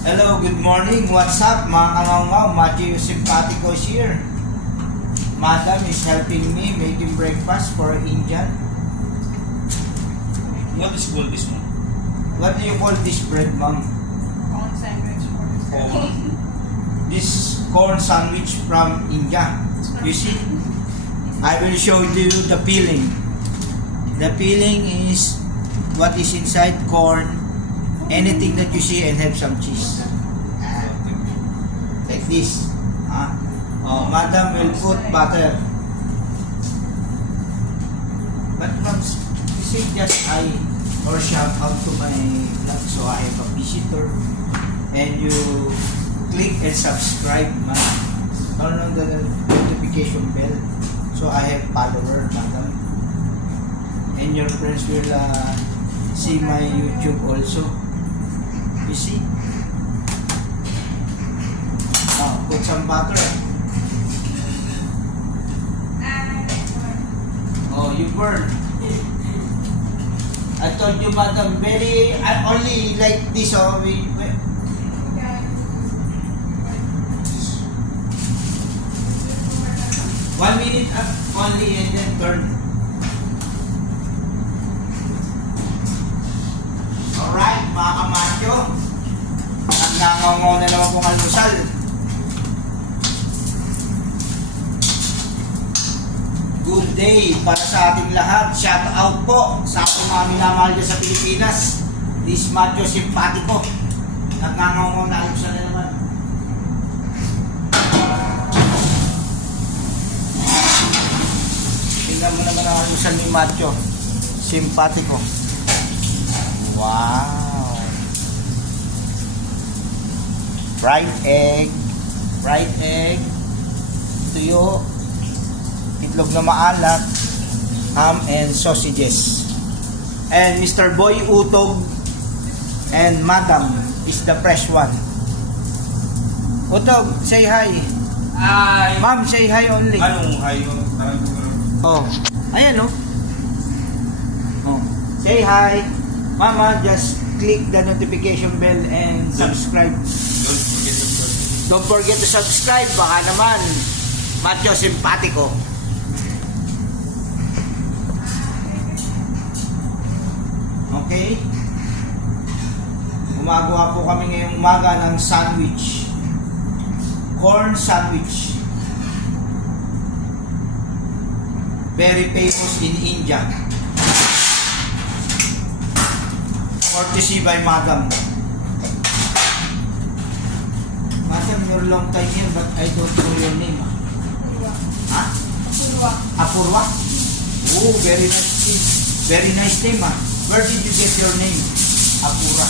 Hello, good morning. What's up, mga kangaw-ngaw? Matthew Simpatico is here. Madam is helping me making breakfast for Indian. What is called this one? What do you call this bread, ma'am? Corn sandwich. Corn. This is corn sandwich from India. You see? I will show you the peeling. The peeling is what is inside corn, anything that you see, and have some cheese. Like this. Oh, madam will put butter. But once you say just I or shout out to my vlog, so I have a visitor, and you click and subscribe, turn on the notification bell, so I have follower, madam, and your friends will see my YouTube also. You see? Put some butter. Oh, you burn. I told you, madam, I only like this. Oh, 1 minute only, and then turn. Alright, mga kamatyo. Nagngangaw na naman pong almusal. Good day para sa ating lahat. Shout out po sa ating mga minamahal dyan sa Pilipinas. This Matthew Simpatico. Nagngangaw na almusal na naman. Tingnan mo naman ang almusal ni Matthew Simpatico. Wow! Fried egg, tuyo, itlog na maalat, ham and sausages. And Mr. Boy Utog and Madam is the fresh one. Utog, say hi. Hi! Ma'am, say hi only. Anong hi? Oh, ayan oh. Oh, say hi. Mama, just click the notification bell and subscribe. Don't forget Don't forget to to subscribe. Baka naman, Matthew Simpatico. Okay? Gumagawa po kami ngayong umaga ng sandwich. Corn sandwich. Very famous in India. Courtesy by Madam. Madam, you're long time here, but I don't know your name. Ha? Apurwa? Oh, very nice name. Very nice name, ha? Where did you get your name? Apura.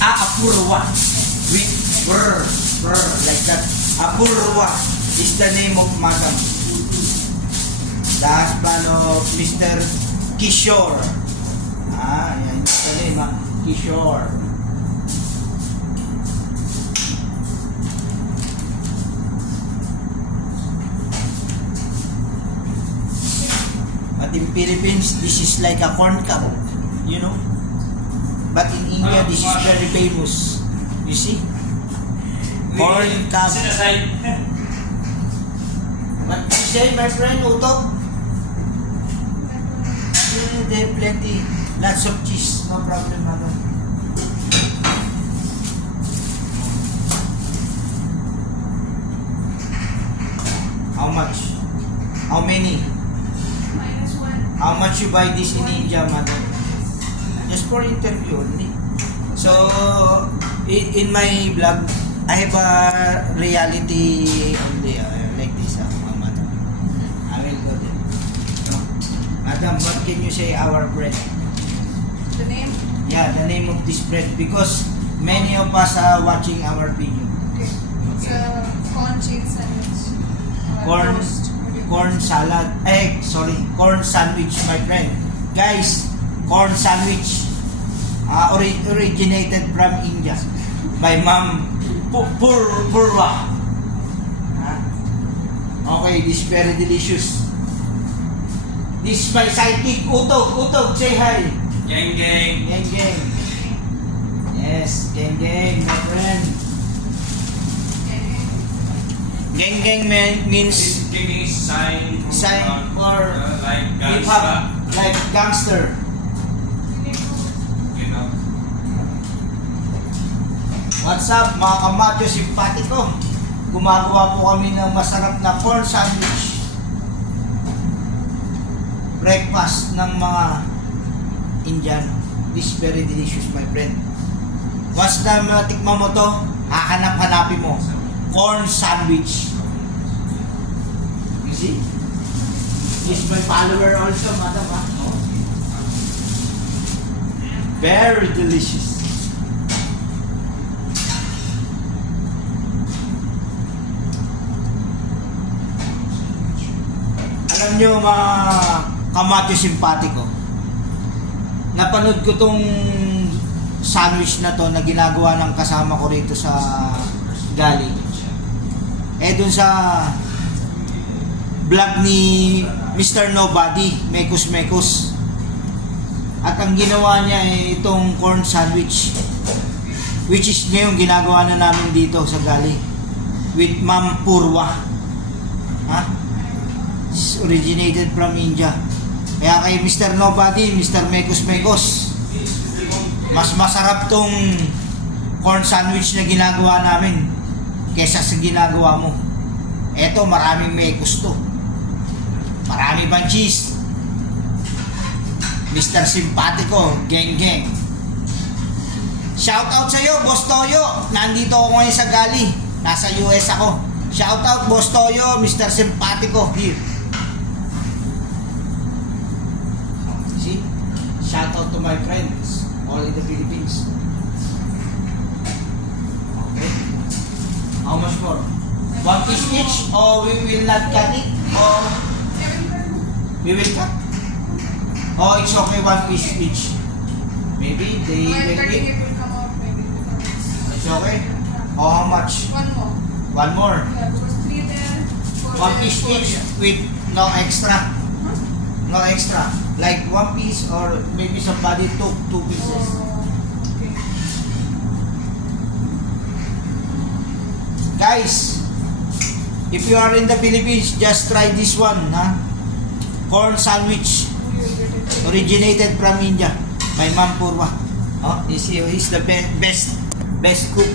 Apurwa. With brr, like that. Apurwa is the name of Madam. The husband of Mr. Kishore. Yan yung name, ha? Kishore. But in Philippines, this is like a corn cup, you know. But in India, this is very famous. You see? Corn cup. Sit aside. What you say, my friend, Utog? Yeah, they have plenty. Lots of cheese. No problem, madam. How much? How many? -1. How much you buy this in India, madam? Just for interview only. So, in my vlog, I have a reality only, like this, madam. I will go there. No? Madam, what can you say our bread? The name? Yeah, the name of this bread, because many of us are watching our video. Okay. It's a corn cheese sandwich. Corn, Toast. corn salad, corn sandwich, my friend. Guys, corn sandwich, originated from India by Ma'am Purwa. Okay, this is very delicious. This is my sidekick, Utog, say hi. Gang gang. Gang, gang. Yes, geng geng, my friend. Geng geng means This giving sign sign for like hip gangsta. hop, like gangster. You know. What's up mga kamatyo simpatiko? Gumagawa po kami ng masarap na corn sandwich. Breakfast ng mga Indian. This is very delicious, my friend. Once na matikman mo to, hahanap-hanapin mo. Corn sandwich. You see? He's my follower also, madam. Ha? Very delicious. Alam nyo mga kamatyo simpatiko, napanood ko tong sandwich na to na ginagawa ng kasama ko rito sa Gali. Dun sa vlog ni Mr. Nobody, Mekos Mekos. At ang ginawa niya ay itong corn sandwich, which is ngayon ginagawa na namin dito sa Gali with Ma'am Purwa. Ha? It's originated from India. Kaya kay Mr. Nobody, Mr. Mekos Mekos, mas masarap tong corn sandwich na ginagawa namin kesa sa ginagawa mo. Eto, maraming mekos to. Marami pang cheese. Mr. Simpatico, geng geng. Shout out sa iyo, Boss Toyo. Nandito ako ngayon sa Gali. Nasa US ako. Shout out, Boss Toyo, Mr. Simpatico, here. See? Shout out to my friends all in the Philippines. Okay. How much more? 1 piece each, or we will not cut it, or we will cut? Oh, it's okay, 1 piece each. Maybe they will eat. It will come out maybe. It's okay? Oh, how much? One more. One more. Yeah, because 3 there. 1 piece each with no extra. No extra. Like 1 piece, or maybe somebody took 2 pieces. Okay. Guys, if you are in the Philippines, just try this one, ha? Corn sandwich, You will get it. originated from India by Ma'am Purwa. Oh, he's the best cook,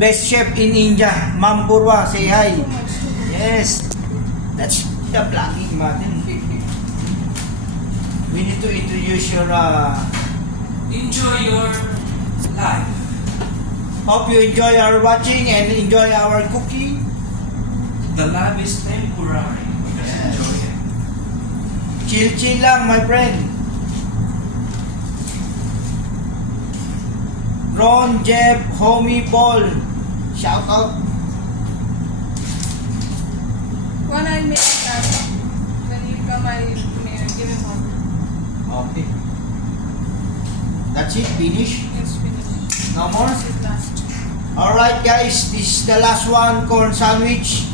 best chef in India. Ma'am Purwa, say hi. Too much. Yes, that's the vlogging natin. We need to introduce your. Enjoy your life. Hope you enjoy our watching and enjoy our cooking. The life is temporary. Just enjoy it. Chill lang, my friend. Ron, Jeff, Homie, Paul. Shout out. One I'll make that. When he come, I'll give him one. Okay. That's it, finish. It's finished. No more? This is last. Alright guys, this is the last one, corn sandwich.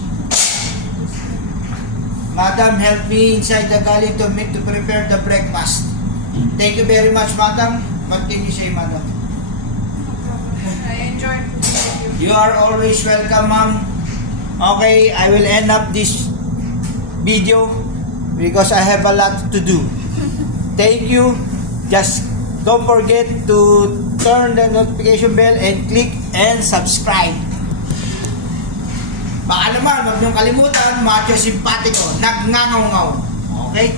Madam help me inside the galley to prepare the breakfast. Thank you very much, madam. What can you say, madam? No problem. I enjoyed cooking with you. You are always welcome, ma'am. Okay, I will end up this video because I have a lot to do. Thank you. Just don't forget to turn the notification bell and click and subscribe. Baka naman, huwag niyong kalimutan, Matyo Simpatico, nagngangaw-ngaw. Okay?